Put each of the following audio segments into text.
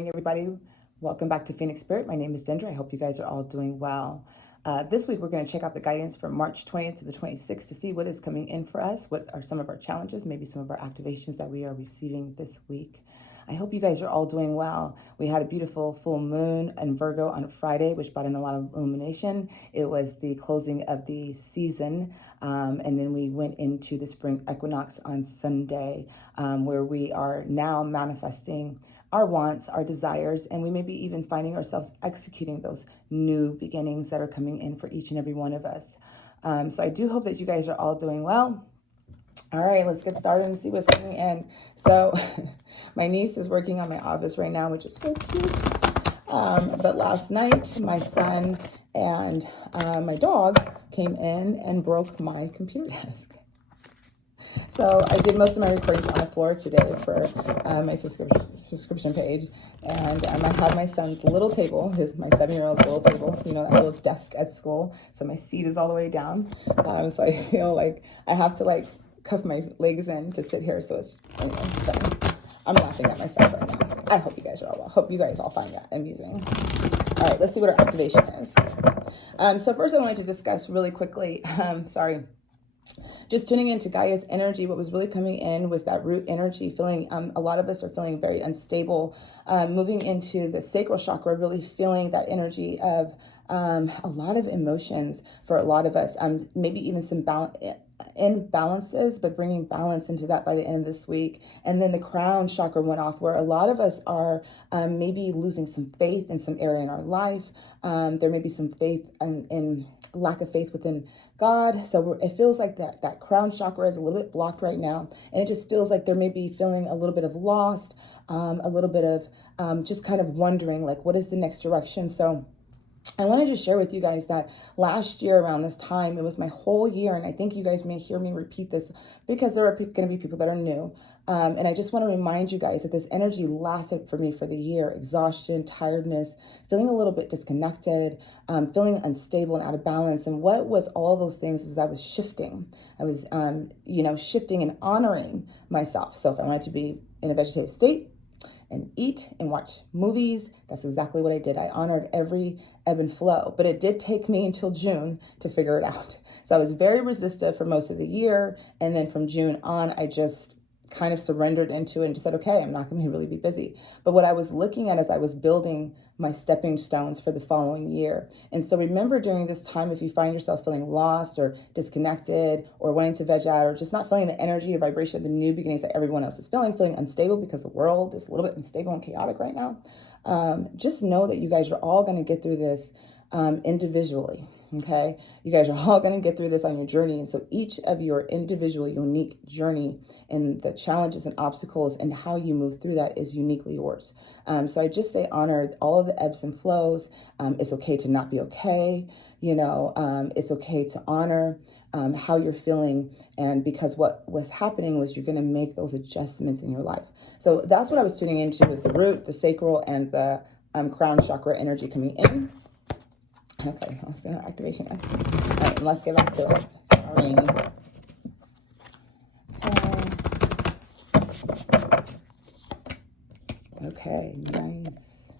morning, everybody. Welcome back to Phoenix Spirit. My name is Dendra. I hope you guys are all doing well. This week, we're going to check out the guidance from March 20th to the 26th to see what is coming in for us. What are some of our challenges, maybe some of our activations that we are receiving this week. I hope you guys are all doing well. We had a beautiful full moon in Virgo on Friday, which brought in a lot of illumination. It was the closing of the season. And then we went into the spring equinox on Sunday, where we are now manifesting our wants, our desires, and we may be even finding ourselves executing those new beginnings that are coming in for each and every one of us. So I do hope that you guys are all doing well. All right, let's get started and see what's coming in. So my niece is working on my office right now, which is so cute. But last night, my son and my dog came in and broke my computer desk. So I did most of my recordings on the floor today for my subscription page. And I have my son's little table, my 7-year-old's little table, you know, that little desk at school. So my seat is all the way down. So I feel like I have to cuff my legs in to sit here. So it's, I'm laughing at myself right now. I hope you guys are all well. Hope you guys all find that amusing. All right, let's see what our activation is. So first I wanted to discuss really quickly, just tuning into Gaia's energy. What was really coming in was that root energy, feeling, a lot of us are feeling very unstable, moving into the sacral chakra, really feeling that energy of a lot of emotions for a lot of us, maybe even some imbalances, but bringing balance into that by the end of this week. And then the crown chakra went off, where a lot of us are maybe losing some faith in some area in our life. There may be some faith in lack of faith within God. So it feels like that crown chakra is a little bit blocked right now. And it just feels like there may be feeling a little bit of lost, a little bit of just kind of wondering, what is the next direction? So I wanted to share with you guys that last year around this time, it was my whole year. And I think you guys may hear me repeat this because there are going to be people that are new. And I just want to remind you guys that this energy lasted for me for the year. Exhaustion, tiredness, feeling a little bit disconnected, feeling unstable and out of balance. And what was all those things is I was shifting. I was, shifting and honoring myself. So if I wanted to be in a vegetative state, and eat and watch movies, that's exactly what I did. I honored every ebb and flow, but it did take me until June to figure it out. So I was very resistive for most of the year. And then from June on, I just kind of surrendered into it and just said, okay, I'm not going to really be busy. But what I was looking at as I was building my stepping stones for the following year. And so remember, during this time, if you find yourself feeling lost or disconnected or wanting to veg out or just not feeling the energy or vibration of the new beginnings that everyone else is feeling unstable because the world is a little bit unstable and chaotic right now, just know that you guys are all going to get through this individually. Okay, you guys are all going to get through this on your journey. And so each of your individual, unique journey and the challenges and obstacles and how you move through that is uniquely yours. So I just say honor all of the ebbs and flows. It's okay to not be okay. It's okay to honor how you're feeling. And because what was happening was you're going to make those adjustments in your life. So that's what I was tuning into, was the root, the sacral, and the crown chakra energy coming in. Okay, let's see what activation is. All right, and let's get back to it. Sorry. Okay, nice.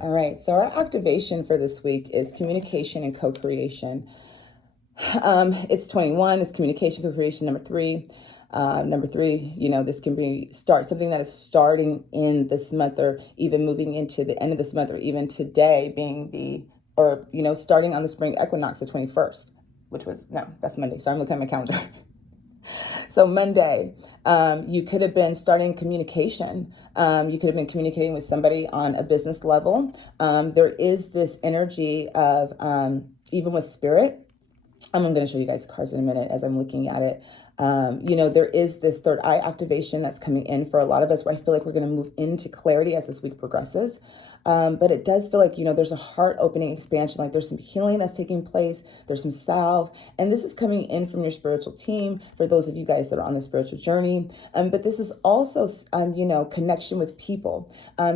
All right, so our activation for this week is communication and co-creation. It's 21, it's communication, co-creation, number 3. Number 3, this can be something that is starting in this month or even moving into the end of this month or even today being starting on the spring equinox, the 21st, that's Monday. So I'm looking at my calendar. So Monday, you could have been starting communication. You could have been communicating with somebody on a business level. There is this energy of, even with spirit, I'm going to show you guys the cards in a minute as I'm looking at it. There is this third eye activation that's coming in for a lot of us, where I feel like we're going to move into clarity as this week progresses. But it does feel like, there's a heart opening expansion, like there's some healing that's taking place. There's some salve, and this is coming in from your spiritual team for those of you guys that are on the spiritual journey. But this is also, connection with people.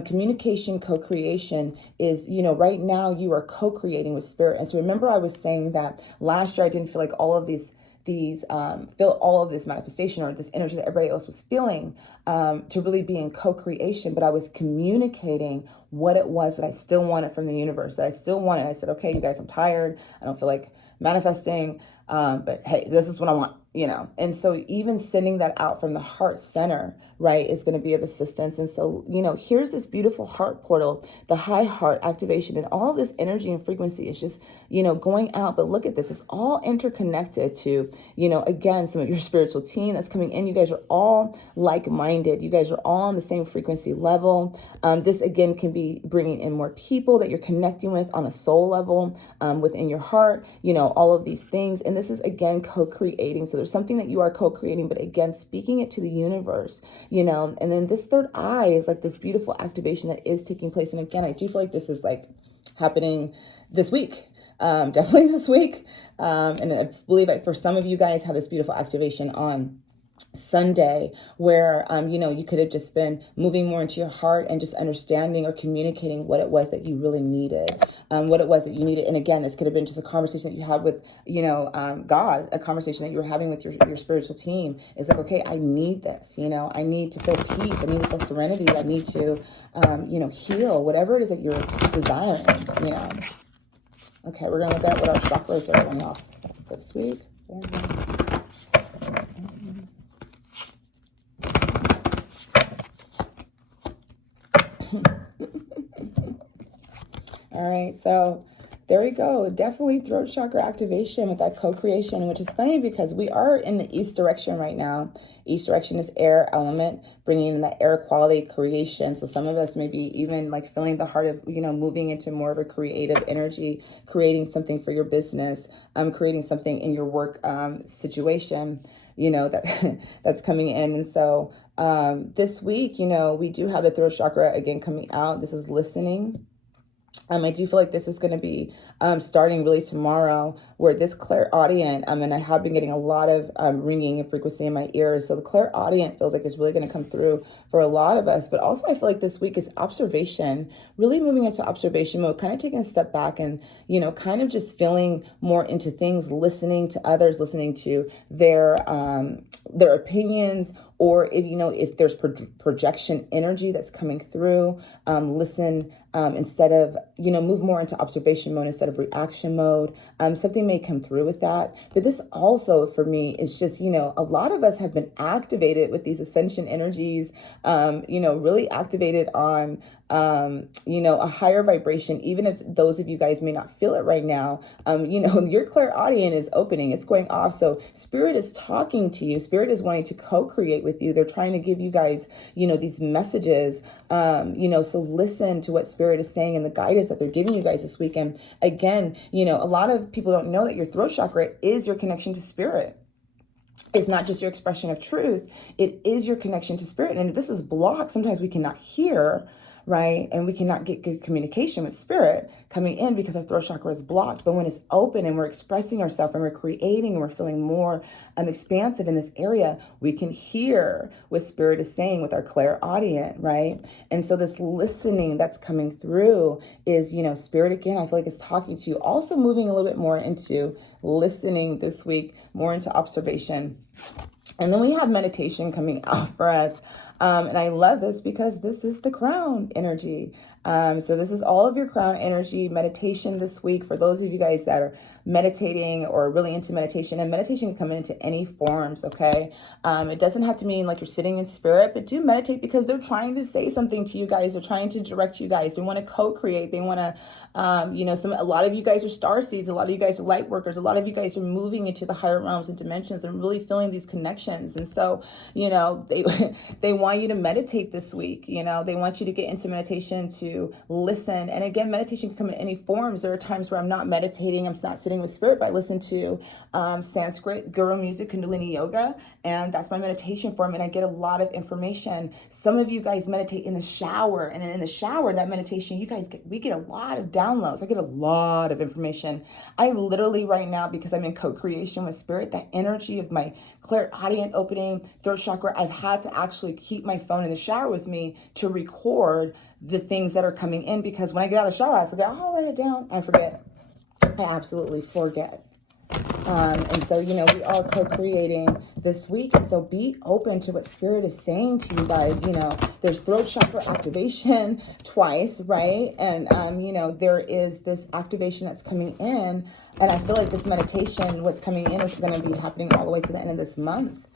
Communication, co-creation is, right now you are co-creating with spirit. And so remember, I was saying that last year I didn't feel like all of these feel all of this manifestation or this energy that everybody else was feeling, to really be in co-creation. But I was communicating what it was that I still wanted from the universe, that I still wanted. I said, okay, you guys, I'm tired. I don't feel like manifesting. But hey, this is what I want, and so even sending that out from the heart center, right, is going to be of assistance. And so, here's this beautiful heart portal, the high heart activation, and all this energy and frequency is just, going out. But look at this, it's all interconnected to, again, some of your spiritual team that's coming in. You guys are all like-minded. You guys are all on the same frequency level. This again can be bringing in more people that you're connecting with on a soul level, within your heart, all of these things. And this is again co-creating. So there's something that you are co-creating, but again, speaking it to the universe, and then this third eye is like this beautiful activation that is taking place. And again, I do feel like this is like happening this week, definitely this week. And I believe for some of you guys have this beautiful activation on Sunday where, you could have just been moving more into your heart and just understanding or communicating what it was that you really needed, what it was that you needed. And again, this could have been just a conversation that you had with, God, a conversation that you were having with your spiritual team. It's like, okay, I need this, I need to feel peace. I need to feel serenity. I need to, heal, whatever it is that you're desiring, Okay, we're going to look at what our chakras are going off for this week. All right, so there we go. Definitely throat chakra activation with that co-creation, which is funny because we are in the east direction right now. East direction is air element, bringing in that air quality creation. So some of us may be even like feeling the heart of, moving into more of a creative energy, creating something for your business, creating something in your work situation, that's coming in. And so this week, we do have the throat chakra again coming out. This is listening. I do feel like this is going to be starting really tomorrow, where this clairaudient, and I have been getting a lot of ringing and frequency in my ears. So the clairaudient feels like it's really going to come through for a lot of us. But also I feel like this week is observation, really moving into observation mode, kind of taking a step back and, kind of just feeling more into things, listening to others, listening to their opinions, or if there's projection energy that's coming through, listen instead of, move more into observation mode instead of reaction mode. Something may come through with that. But this also for me is just, a lot of us have been activated with these ascension energies, really activated on, a higher vibration, even if those of you guys may not feel it right now. Your clairaudient is opening, it's going off. So spirit is talking to you. Spirit is wanting to co-create with you. They're trying to give you guys, these messages, so listen to what spirit is saying and the guidance that they're giving you guys this weekend. Again, a lot of people don't know that your throat chakra is your connection to spirit. It's not just your expression of truth. It is your connection to spirit. And if this is blocked, sometimes we cannot hear, right? And we cannot get good communication with spirit coming in because our throat chakra is blocked. But when it's open and we're expressing ourselves and we're creating and we're feeling more expansive in this area, we can hear what spirit is saying with our clairaudient, right? And so this listening that's coming through is, spirit again, I feel like it's talking to you. Also moving a little bit more into listening this week, more into observation. And then we have meditation coming out for us. And I love this because this is the crown energy. So this is all of your crown energy meditation this week for those of you guys that are meditating or really into meditation. And meditation can come into any forms, okay? It doesn't have to mean like you're sitting in spirit, but do meditate because they're trying to say something to you guys. They're trying to direct you guys. They want to co-create. They want to, a lot of you guys are starseeds. A lot of you guys are light workers. A lot of you guys are moving into the higher realms and dimensions and really feeling these connections. And so, they want you to meditate this week. They want you to get into meditation to listen. And again, meditation can come in any forms. There are times where I'm not meditating, I'm not sitting with spirit, but I listen to Sanskrit guru music, Kundalini yoga, and that's my meditation form. And I get a lot of information. Some of you guys meditate in the shower, and in the shower, that meditation, we get a lot of downloads. I get a lot of information. I literally right now, because I'm in co-creation with spirit, that energy of my clairaudient opening, throat chakra, I've had to actually keep my phone in the shower with me to record the things that are coming in, because when I get out of the shower, I forget. I'll write it down. I forget. I absolutely forget. And so, you know, we are co-creating this week. And so be open to what Spirit is saying to you guys. You know, there's throat chakra activation twice, right? And, you know, there is this activation that's coming in. And I feel like this meditation, what's coming in is going to be happening all the way to the end of this month.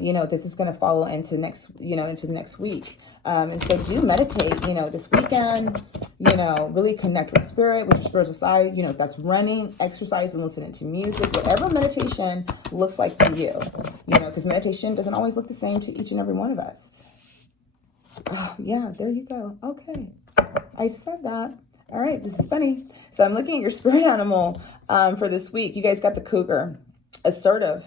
You know, this is going to follow into next, you know, into the next week. And so do meditate, you know, this weekend, you know, really connect with Spirit, with your spiritual side, you know, if that's running, exercise, and listening to music, whatever meditation looks like to you, you know, because meditation doesn't always look the same to each and every one of us. Oh, yeah, there you go. Okay. I said that. All right. This is funny. So I'm looking at your spirit animal for this week. You guys got the cougar, assertive.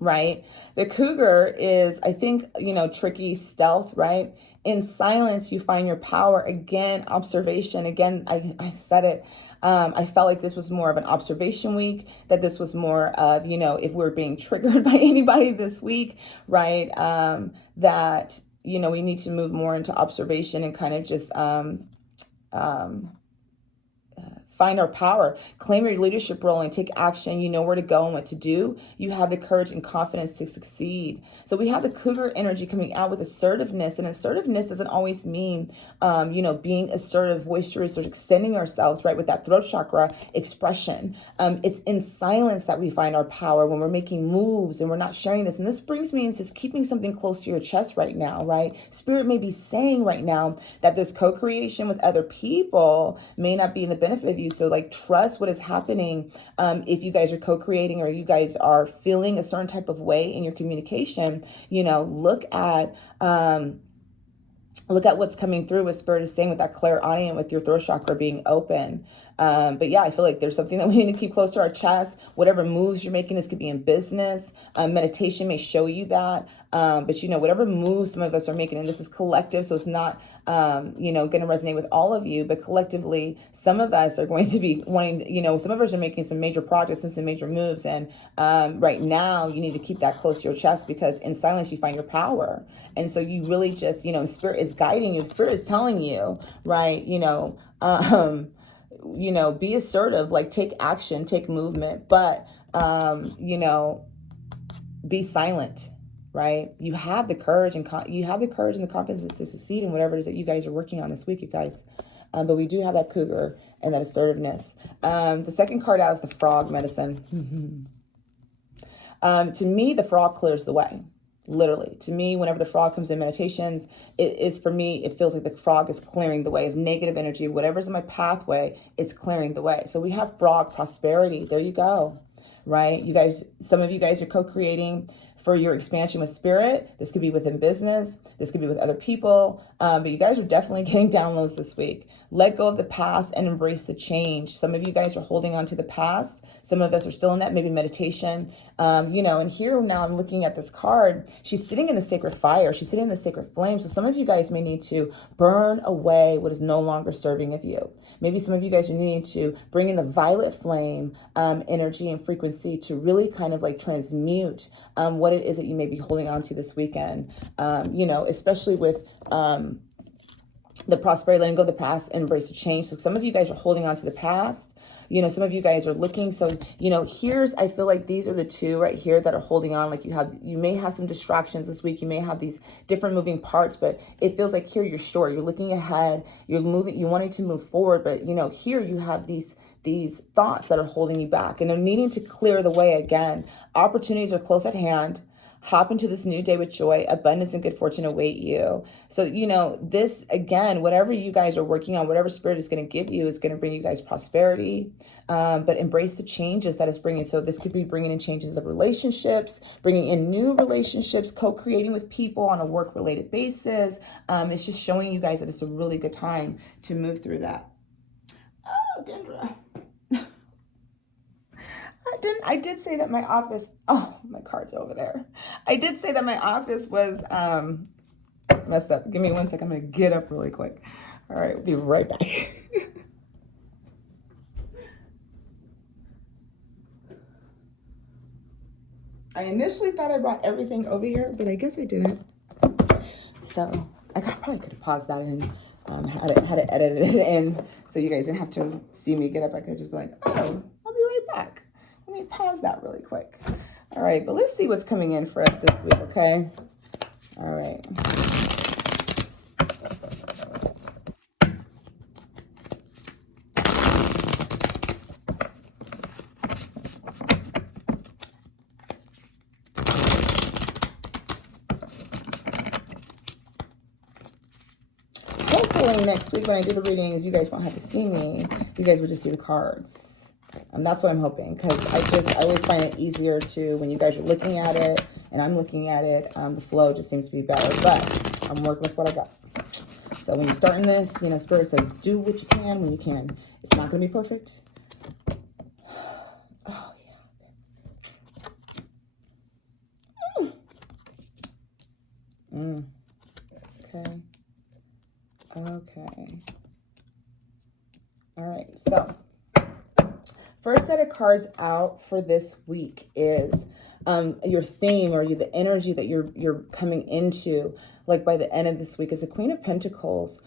Right? The cougar is, I think, you know, tricky, stealth, right? In silence, you find your power. Again, observation. Again, I said it. I felt like this was more of an observation week, that this was more of, you know, if we're being triggered by anybody this week, right? That, you know, we need to move more into observation and kind of just, find our power, claim your leadership role and take action. You know where to go and what to do. You have the courage and confidence to succeed. So we have the cougar energy coming out with assertiveness, and assertiveness doesn't always mean, you know, being assertive, boisterous, or extending ourselves, right? With that throat chakra expression. It's in silence that we find our power, when we're making moves and we're not sharing this. And this brings me into keeping something close to your chest right now, right? Spirit may be saying right now that this co-creation with other people may not be in the benefit of you. So like, trust what is happening. If you guys are co-creating or you guys are feeling a certain type of way in your communication, you know, look at what's coming through, what Spirit is saying with that clairaudient, with your throat chakra being open. But yeah, I feel like there's something that we need to keep close to our chest. Whatever moves you're making, this could be in business. Meditation may show you that. But, you know, whatever moves some of us are making, and this is collective, so it's not, you know, going to resonate with all of you, but collectively, some of us are going to be wanting, you know, some of us are making some major projects and some major moves. And right now, you need to keep that close to your chest, because in silence, you find your power. And so you really just, you know, Spirit is guiding you. Spirit is telling you, right, you know, be assertive, like take action, take movement, but, you know, be silent, right? You have the courage and you have the courage and the confidence to succeed in whatever it is that you guys are working on this week, you guys. But we do have that cougar and that assertiveness. The second card out is the frog medicine. To me, the frog clears the way. Literally, to me, whenever the frog comes in meditations, it is, for me, it feels like the frog is clearing the way of negative energy. Whatever's in my pathway, it's clearing the way. So we have frog prosperity. There you go, right? You guys, some of you guys are co-creating for your expansion with Spirit. This could be within business. This could be with other people. But you guys are definitely getting downloads this week. Let go of the past and embrace the change. Some of you guys are holding on to the past. Some of us are still in that, maybe meditation. You know, and here now I'm looking at this card. She's sitting in the sacred fire. She's sitting in the sacred flame. So some of you guys may need to burn away what is no longer serving of you. Maybe some of you guys are needing to bring in the violet flame energy and frequency to really kind of like transmute what it is that you may be holding on to this weekend. You know, especially with the prosperity, letting go of the past, and embrace the change. So some of you guys are holding on to the past. You know, some of you guys are looking. So, you know, I feel like these are the two right here that are holding on. Like you may have some distractions this week. You may have these different moving parts, but it feels like here you're sure. You're looking ahead. You're moving. You're wanting to move forward. But, you know, here you have these thoughts that are holding you back, and they're needing to clear the way again. Opportunities are close at hand. Hop into this new day with joy. Abundance and good fortune await you. So, you know, this, again, whatever you guys are working on, whatever Spirit is going to give you is going to bring you guys prosperity. But embrace the changes that it's bringing. So this could be bringing in changes of relationships, bringing in new relationships, co-creating with people on a work-related basis. It's just showing you guys that it's a really good time to move through that. Oh, Dendra. I did say that my office, oh, my card's over there. I did say that my office was messed up. Give me 1 second. I'm going to get up really quick. All right, we'll be right back. I initially thought I brought everything over here, but I guess I didn't. So I probably could have paused that and had it edited in so you guys didn't have to see me get up. I could just be like, oh, I'll be right back. me pause that really quick. All right, but let's see what's coming in for us this week, okay? All right. Hopefully next week when I do the readings, you guys won't have to see me. You guys will just see the cards. That's what I'm hoping, because I always find it easier to, when you guys are looking at it and I'm looking at it, the flow just seems to be better. But I'm working with what I got. So when you're starting this, you know, Spirit says, do what you can when you can. It's not going to be perfect. Oh, yeah. Okay. Okay. All right. So first set of cards out for this week is your theme, or the energy that you're coming into, like by the end of this week, is the Queen of Pentacles.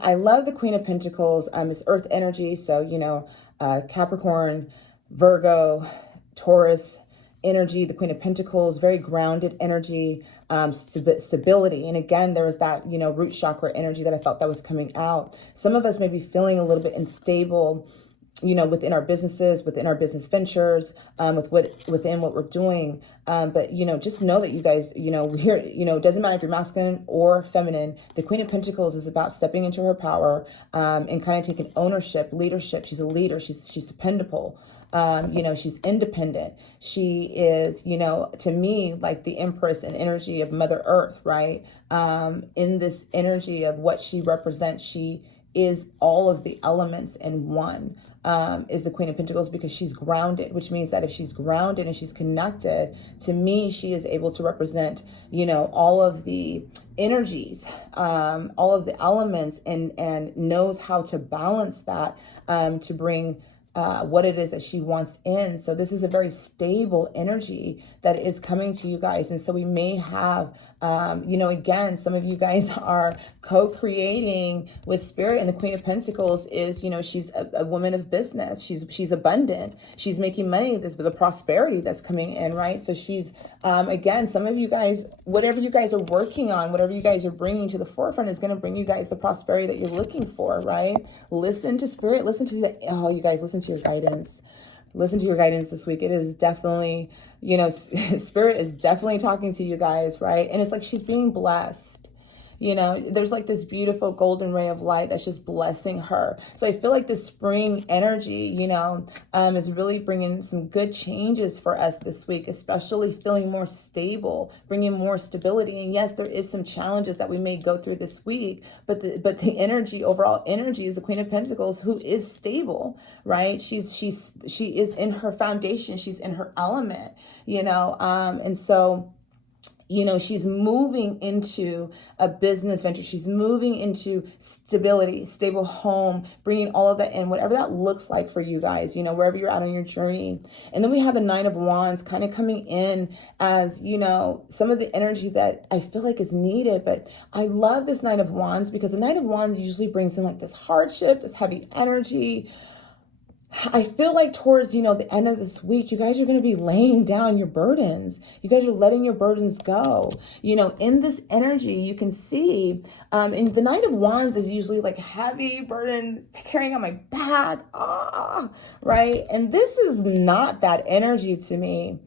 I love the Queen of Pentacles. It's earth energy. So, you know, Capricorn, Virgo, Taurus energy, the Queen of Pentacles, very grounded energy, stability. And again, there was that, you know, root chakra energy that I felt that was coming out. Some of us may be feeling a little bit unstable, you know, within our businesses, within our business ventures, within what we're doing. But, you know, just know that you guys, you know, here, you know, it doesn't matter if you're masculine or feminine. The Queen of Pentacles is about stepping into her power, and kind of taking ownership, leadership. She's a leader. She's dependable. You know, she's independent. She is, you know, to me, like the Empress and energy of Mother Earth, right? In this energy of what she represents, she is all of the elements in one, is the Queen of Pentacles, because she's grounded, which means that if she's grounded and she's connected, to me, she is able to represent, you know, all of the energies, all of the elements, and knows how to balance that, to bring what it is that she wants in. So this is a very stable energy that is coming to you guys. And so we may have, you know, again, some of you guys are co-creating with Spirit, and the Queen of Pentacles is, you know, she's a woman of business. She's abundant. She's making money with the prosperity that's coming in, right? So she's, again, some of you guys, whatever you guys are working on, whatever you guys are bringing to the forefront is going to bring you guys the prosperity that you're looking for, right? Listen to Spirit, listen to you guys, listen to your guidance. Listen to your guidance this week. It is definitely, you know, Spirit is definitely talking to you guys, right? And it's like she's being blessed. You know, there's like this beautiful golden ray of light that's just blessing her. So I feel like this spring energy, you know, is really bringing some good changes for us this week, especially feeling more stable, bringing more stability. And yes, there is some challenges that we may go through this week, but the energy, overall energy, is the Queen of Pentacles, who is stable, right? She is in her foundation. She's in her element, you know, and so, you know, she's moving into a business venture. She's moving into stability, stable home, bringing all of that in, whatever that looks like for you guys, you know, wherever you're at on your journey. And then we have the Nine of Wands kind of coming in as, you know, some of the energy that I feel like is needed. But I love this Nine of Wands because the Nine of Wands usually brings in like this hardship, this heavy energy. I feel like towards, you know, the end of this week, you guys are going to be laying down your burdens. You guys are letting your burdens go. You know, in this energy, you can see, and the Knight of Wands is usually like heavy burden carrying on my back, right? And this is not that energy to me.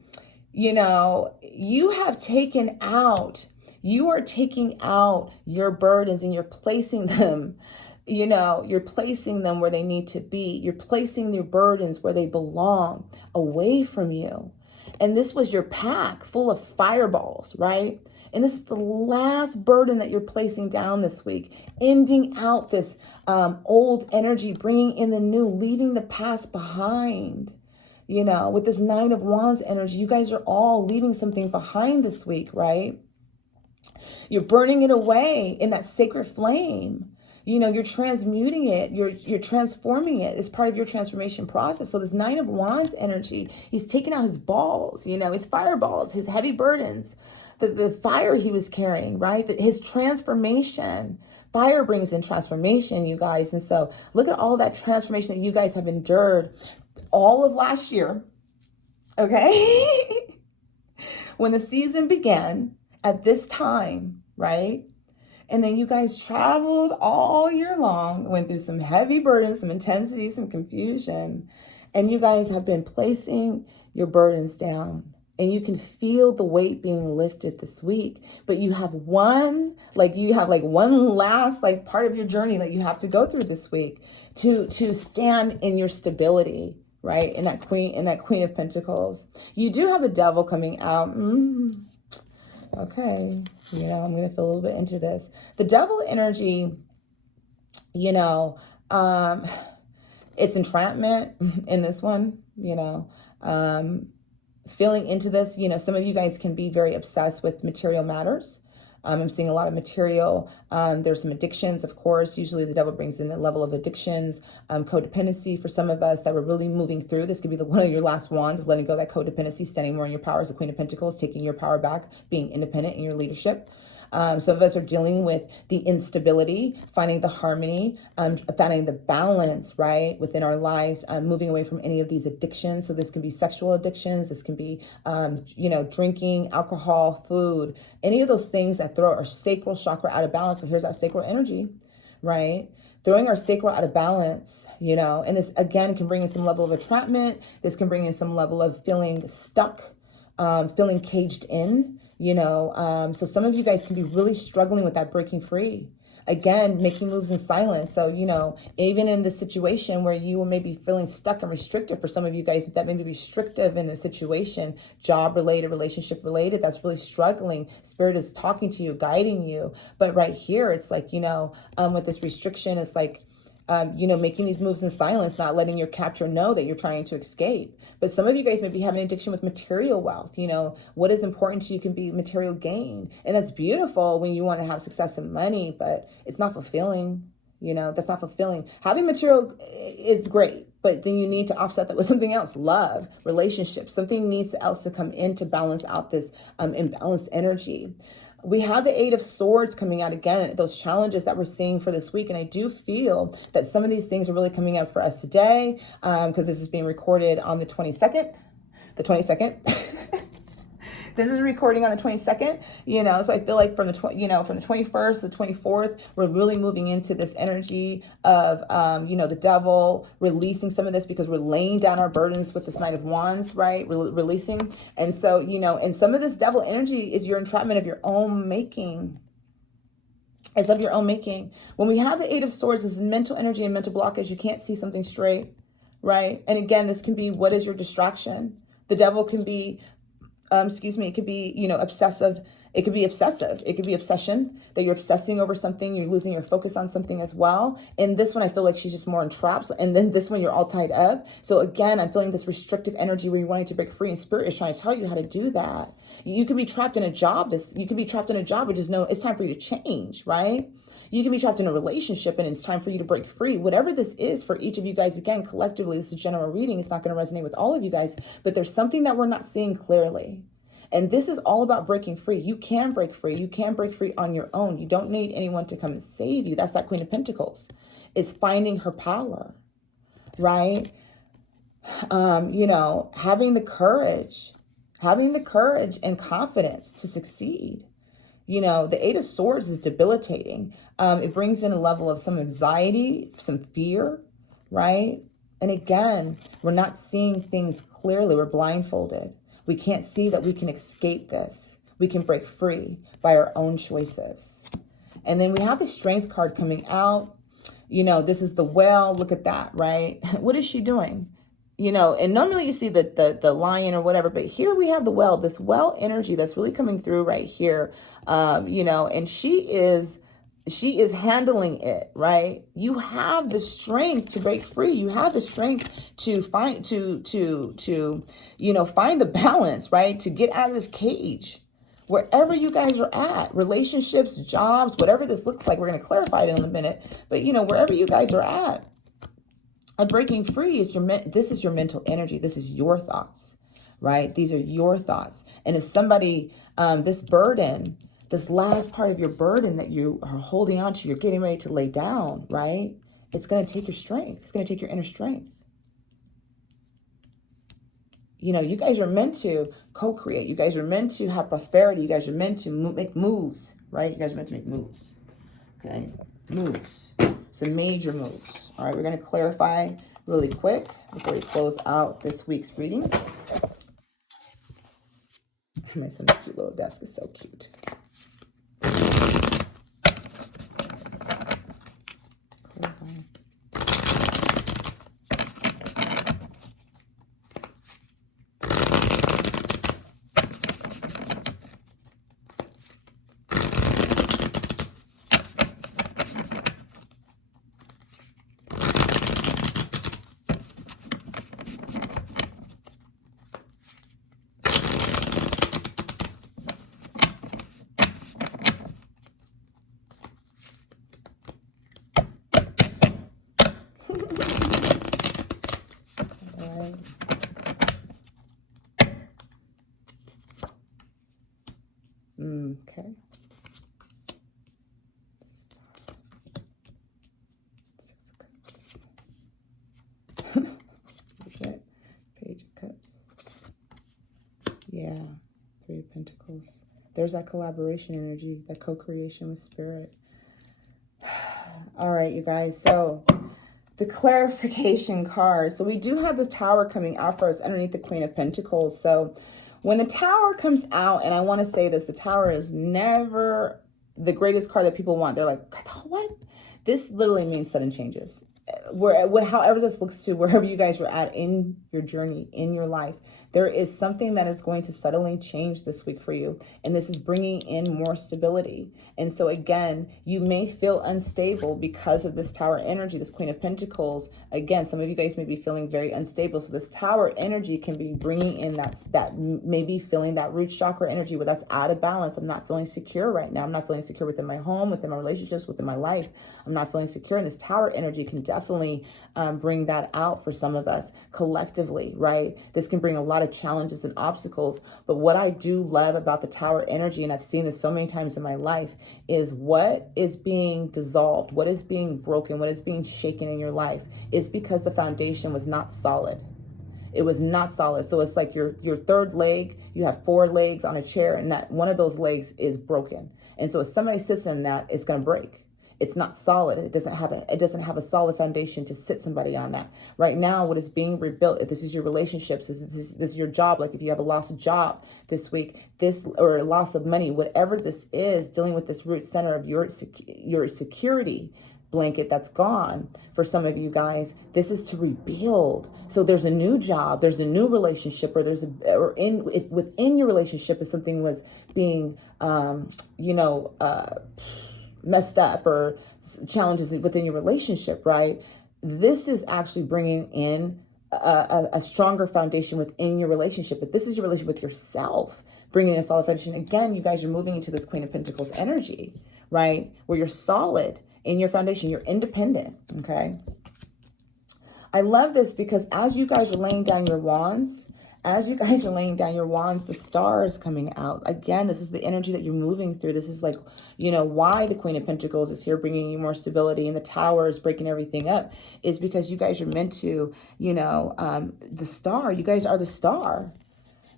You know, you are taking out your burdens and you're placing them. You know, you're placing them where they need to be. You're placing your burdens where they belong, away from you. And this was your pack full of fireballs, right? And this is the last burden that you're placing down this week, ending out this old energy, bringing in the new, leaving the past behind. You know, with this Nine of Wands energy, you guys are all leaving something behind this week, right? You're burning it away in that sacred flame. You know, you're transmuting it. You're transforming it. It's part of your transformation process. So this Nine of Wands energy, he's taking out his balls, you know, his fireballs, his heavy burdens, the fire he was carrying, right? His transformation. Fire brings in transformation, you guys. And so look at all that transformation that you guys have endured all of last year, Okay? When the season began at this time, right? And then you guys traveled all year long, went through some heavy burdens, some intensity, some confusion, and you guys have been placing your burdens down. And you can feel the weight being lifted this week, but you have one last part of your journey that you have to go through this week to stand in your stability, right? In that Queen of Pentacles. You do have the Devil coming out. Okay, I'm going to feel a little bit into this. The Devil energy, it's entrapment in this one, feeling into this. Some of you guys can be very obsessed with material matters. I'm seeing a lot of material. There's some addictions, of course. Usually the Devil brings in a level of addictions, codependency for some of us that we're really moving through. This could be one of your last wands, is letting go of that codependency, standing more in your power as the Queen of Pentacles, taking your power back, being independent in your leadership. Some of us are dealing with the instability, finding the harmony, finding the balance, right, within our lives, moving away from any of these addictions. So this can be sexual addictions. This can be, drinking, alcohol, food, any of those things that throw our sacral chakra out of balance. So here's that sacral energy, right? Throwing our sacral out of balance, and this, again, can bring in some level of entrapment. This can bring in some level of feeling stuck, feeling caged in. So some of you guys can be really struggling with that breaking free. Again, making moves in silence. So, even in the situation where you were maybe feeling stuck and restricted, for some of you guys, that may be restrictive in a situation, job related, relationship related, that's really struggling. Spirit is talking to you, guiding you. But right here, it's with this restriction, it's making these moves in silence, not letting your captor know that you're trying to escape. But some of you guys may be having addiction with material wealth. What is important to you can be material gain. And that's beautiful when you want to have success and money, but it's not fulfilling. That's not fulfilling. Having material is great, but then you need to offset that with something else. Love, relationships, something needs else to come in to balance out this imbalanced energy. We have the Eight of Swords coming out again, those challenges that we're seeing for this week. And I do feel that some of these things are really coming up for us today, because this is being recorded on the 22nd. This is recording on the 22nd, so I feel like from the 21st to the 24th, we're really moving into this energy of, the Devil releasing some of this, because we're laying down our burdens with this Knight of Wands, right? Releasing. And so, and some of this Devil energy is your entrapment of your own making. It's of your own making. When we have the Eight of Swords, this is mental energy and mental blockage. You can't see something straight, right? And again, this can be, what is your distraction? The Devil can be, it could be, obsessive. It could be obsessive. It could be obsession, that you're obsessing over something. You're losing your focus on something as well. And this one, I feel like she's just more entrapped. And then this one, you're all tied up. So again, I'm feeling this restrictive energy where you're wanting to break free, and Spirit is trying to tell you how to do that. You could be trapped in a job. But just know it's time for you to change, right? You can be trapped in a relationship and it's time for you to break free. Whatever this is for each of you guys, again, collectively, this is general reading. It's not going to resonate with all of you guys, but there's something that we're not seeing clearly. And this is all about breaking free. You can break free. You can break free on your own. You don't need anyone to come and save you. That's that Queen of Pentacles. It's finding her power, right? Having the courage and confidence to succeed. The Eight of Swords is debilitating. It brings in a level of some anxiety, some fear, right? And again, we're not seeing things clearly. We're blindfolded. We can't see that we can escape this. We can break free by our own choices. And then we have the Strength card coming out. This is the Whale. Look at that, right? What is she doing? And normally you see the lion or whatever, but here we have the Whale, this Whale energy that's really coming through right here. And she is handling it, right? You have the strength to break free. You have the strength to find, find the balance, right? To get out of this cage, wherever you guys are at, relationships, jobs, whatever this looks like. We're going to clarify it in a minute, but wherever you guys are at, breaking free is this is your mental energy. This is your thoughts, right? These are your thoughts. And if somebody, this burden, this last part of your burden that you are holding on to, you're getting ready to lay down, right? It's going to take your strength. It's going to take your inner strength. You know, you guys are meant to co-create. You guys are meant to have prosperity. You guys are meant to make moves, right? You guys are meant to make moves, okay? Moves, some major moves. All right, we're going to clarify really quick before we close out this week's reading. My son's cute little desk is so cute. Clarify. Okay. Six of Cups. Is that Page of Cups? Yeah. Three of Pentacles. There's that collaboration energy, that co-creation with spirit. All right, you guys. So the clarification card. So we do have the Tower coming out for us underneath the Queen of Pentacles. So when the Tower comes out, and I want to say this, the Tower is never the greatest card that people want. They're like, what? This literally means sudden changes. However this looks to wherever you guys are at in your journey, in your life, there is something that is going to suddenly change this week for you. And this is bringing in more stability. And so again, you may feel unstable because of this Tower energy, this Queen of Pentacles. Again, some of you guys may be feeling very unstable. So this Tower energy can be bringing in that maybe feeling that root chakra energy where that's out of balance. I'm not feeling secure right now. I'm not feeling secure within my home, within my relationships, within my life. I'm not feeling secure. And this Tower energy can definitely bring that out for some of us collectively, right? This can bring a lot of challenges and obstacles. But what I do love about the Tower energy, and I've seen this so many times in my life, is what is being dissolved, what is being broken, what is being shaken in your life is because the foundation was not solid. It was not solid. So it's like your third leg, you have four legs on a chair, and that one of those legs is broken. And so if somebody sits in that, it's going to break. It's not solid. It doesn't have a solid foundation to sit somebody on that. Right now, what is being rebuilt, if this is your relationships, this is your job, like if you have a lost job this week, or a loss of money, whatever this is, dealing with this root center of your security blanket that's gone for some of you guys, this is to rebuild. So there's a new job, there's a new relationship, or within your relationship, if something was being, messed up or challenges within your relationship, right? This is actually bringing in a stronger foundation within your relationship. But this is your relationship with yourself, bringing in a solid foundation. Again, you guys are moving into this Queen of Pentacles energy, right? Where you're solid in your foundation, you're independent, okay? I love this because as you guys are laying down your wands, the star is coming out. Again, this is the energy that you're moving through. This is like, why the Queen of Pentacles is here bringing you more stability and the Tower is breaking everything up is because you guys are meant to, the star, you guys are the star.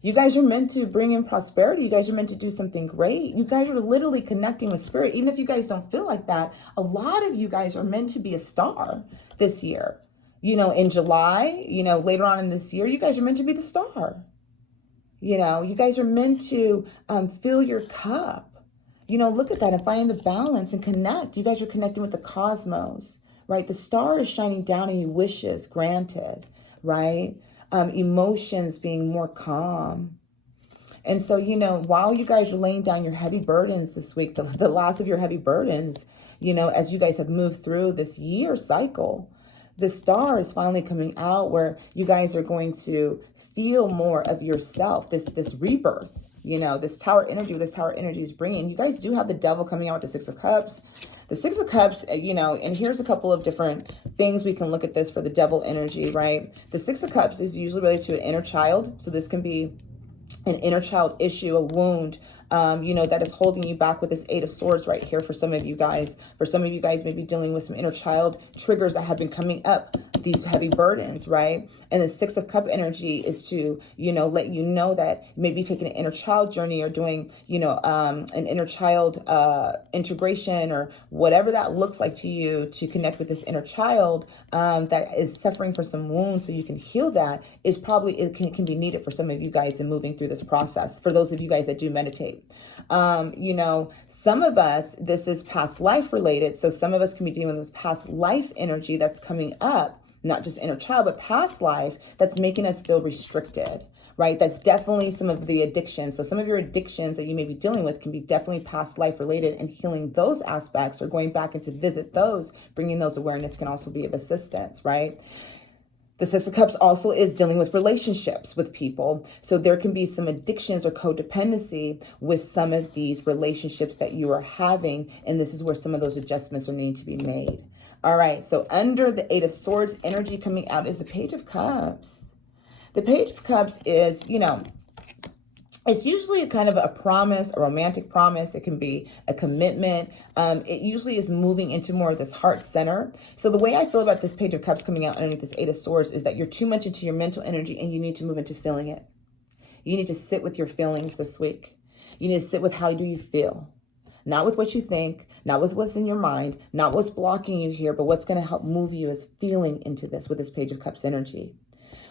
You guys are meant to bring in prosperity. You guys are meant to do something great. You guys are literally connecting with spirit. Even if you guys don't feel like that, a lot of you guys are meant to be a star this year. In July, later on in this year, you guys are meant to be the star. You guys are meant to fill your cup. Look at that and find the balance and connect. You guys are connecting with the cosmos, right? The star is shining down on you, wishes granted, right? Emotions being more calm. And so, while you guys are laying down your heavy burdens this week, the last of your heavy burdens, as you guys have moved through this year cycle, the star is finally coming out where you guys are going to feel more of yourself, this rebirth, this Tower energy, what this Tower energy is bringing. You guys do have the Devil coming out with the Six of Cups. The Six of Cups, and here's a couple of different things we can look at this for the Devil energy, right? The Six of Cups is usually related to an inner child. So this can be an inner child issue, a wound, that is holding you back with this Eight of Swords right here for some of you guys. For some of you guys, maybe dealing with some inner child triggers that have been coming up, these heavy burdens, right? And the Six of Cup energy is to, let you know that maybe taking an inner child journey or doing, an inner child integration or whatever that looks like to you, to connect with this inner child that is suffering for some wounds so you can heal that, is probably, it can be needed for some of you guys in moving through this process. For those of you guys that do meditate, some of us, this is past life related. So some of us can be dealing with past life energy that's coming up, not just inner child, but past life that's making us feel restricted, right? That's definitely some of the addictions. So some of your addictions that you may be dealing with can be definitely past life related, and healing those aspects or going back and to visit those, bringing those awareness can also be of assistance, right? The Six of Cups also is dealing with relationships with people. So there can be some addictions or codependency with some of these relationships that you are having. And this is where some of those adjustments are needing to be made. All right. So under the Eight of Swords energy coming out is the Page of Cups. The Page of Cups is, it's usually a kind of a promise, a romantic promise. It can be a commitment. It usually is moving into more of this heart center. So the way I feel about this Page of Cups coming out underneath this Eight of Swords is that you're too much into your mental energy and you need to move into feeling it. You need to sit with your feelings this week. You need to sit with how do you feel. Not with what you think, not with what's in your mind, not what's blocking you here, but what's going to help move you is feeling into this with this Page of Cups energy.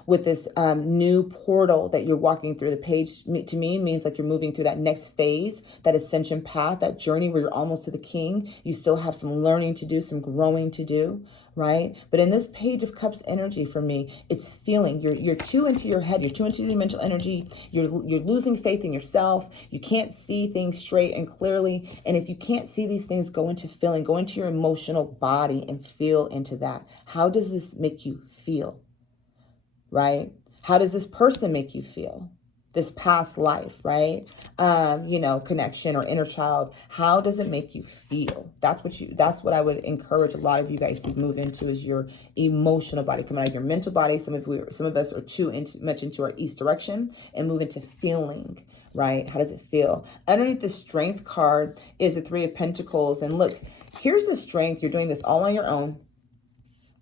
With this new portal that you're walking through. The page to me means like you're moving through that next phase, that ascension path, that journey where you're almost to the king. You still have some learning to do, some growing to do, right? But in this Page of Cups energy for me, it's feeling. You're too into your head. You're too into the mental energy. You're losing faith in yourself. You can't see things straight and clearly. And if you can't see these things, go into feeling. Go into your emotional body and feel into that. How does this make you feel? Right? How does this person make you feel? This past life, right? Connection or inner child. How does it make you feel? That's what I would encourage a lot of you guys to move into, is your emotional body. Come out of your mental body. Some of us are too much into our east direction, and move into feeling, right? How does it feel? Underneath the Strength card is the Three of Pentacles. And look, here's the Strength. You're doing this all on your own.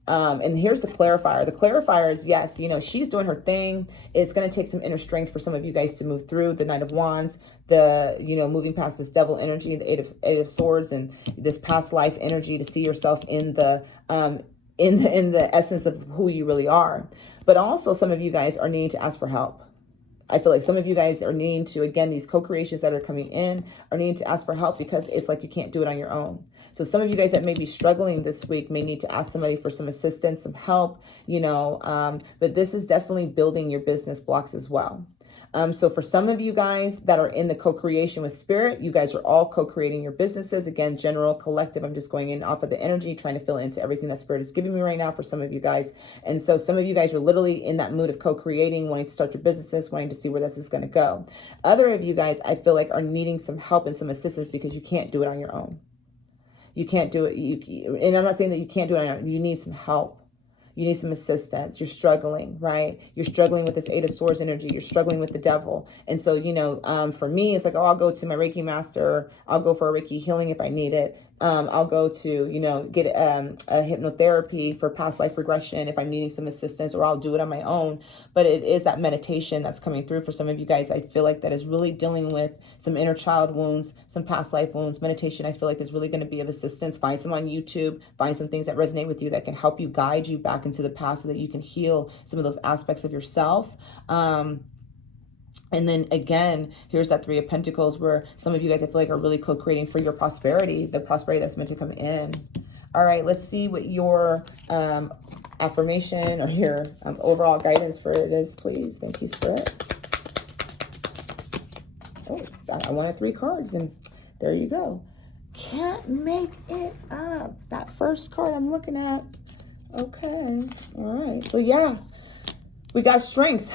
And here's the clarifier. The clarifier is, yes, she's doing her thing. It's going to take some inner strength for some of you guys to move through the Knight of Wands, moving past this devil energy, the Eight of Swords, and this past life energy, to see yourself in the essence of who you really are. But also some of you guys are needing to ask for help. I feel like some of you guys are needing to, again, these co-creations that are coming in are needing to ask for help, because it's like you can't do it on your own. So some of you guys that may be struggling this week may need to ask somebody for some assistance, some help, but this is definitely building your business blocks as well. So for some of you guys that are in the co-creation with Spirit, you guys are all co-creating your businesses. Again, general, collective. I'm just going in off of the energy, trying to fill into everything that Spirit is giving me right now for some of you guys. And so some of you guys are literally in that mood of co-creating, wanting to start your businesses, wanting to see where this is going to go. Other of you guys, I feel like, are needing some help and some assistance because you can't do it on your own. You can't do it. And I'm not saying that you can't do it on your own. You need some help. You need some assistance. You're struggling, right? You're struggling with this Eight of Swords energy. You're struggling with the devil. And so, for me, it's like, I'll go to my Reiki Master. I'll go for a Reiki healing if I need it. I'll go to, get a hypnotherapy for past life regression if I'm needing some assistance, or I'll do it on my own. But it is that meditation that's coming through for some of you guys. I feel like that is really dealing with some inner child wounds, some past life wounds. Meditation, I feel like, is really going to be of assistance. Find some on YouTube. Find some things that resonate with you that can help you guide you back into the past so that you can heal some of those aspects of yourself. And then again, here's that Three of Pentacles, where some of you guys, I feel like, are really co-creating for your prosperity, the prosperity that's meant to come in. All right, let's see what your affirmation or your overall guidance for it is, please. Thank you, Spirit. Oh, I wanted 3 cards, and there you go. Can't make it up. That first card I'm looking at. Okay. All right. So yeah, we got strength.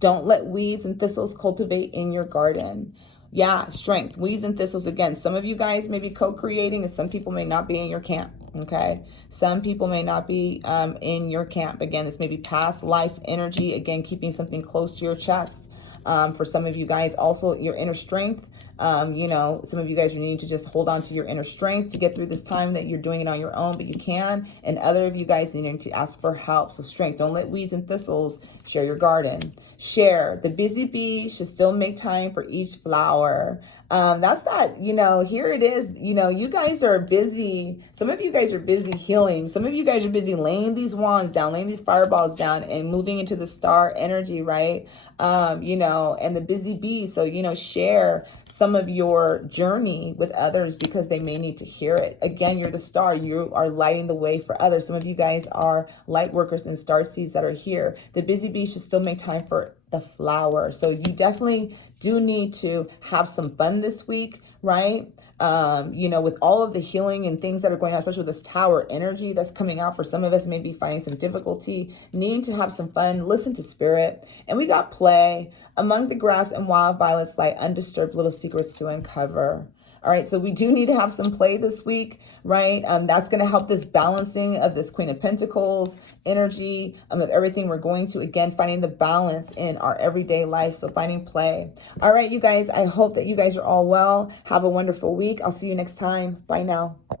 Don't let weeds and thistles cultivate in your garden. Yeah, strength. Weeds and thistles. Again, some of you guys may be co-creating, and some people may not be in your camp. Okay. Some people may not be in your camp. Again, this may be past life energy. Again, keeping something close to your chest. For some of you guys, also your inner strength. You know, some of you guys are needing to just hold on to your inner strength to get through this time that you're doing it on your own, but you can. And other of you guys needing to ask for help. So strength, don't let weeds and thistles share your garden. Share, the busy bee should still make time for each flower. That's not, you know, here it is. You know, you guys are busy. Some of you guys are busy healing. Some of you guys are busy laying these wands down, laying these fireballs down and moving into the star energy, right? You know, and the busy bee. So, you know, share some of your journey with others because they may need to hear it. Again, you're the star. You are lighting the way for others. Some of you guys are light workers and star seeds that are here. The busy bee should still make time for the flower. So you definitely do need to have some fun this week, right? You know, with all of the healing and things that are going on, especially with this tower energy that's coming out for some of us, maybe finding some difficulty, needing to have some fun, listen to spirit. And we got play. Among the grass and wild violets lie undisturbed little secrets to uncover. All right, so we do need to have some play this week, right? That's going to help this balancing of this Queen of Pentacles energy, of everything we're going to, again, finding the balance in our everyday life. So finding play. All right, you guys, I hope that you guys are all well. Have a wonderful week. I'll see you next time. Bye now.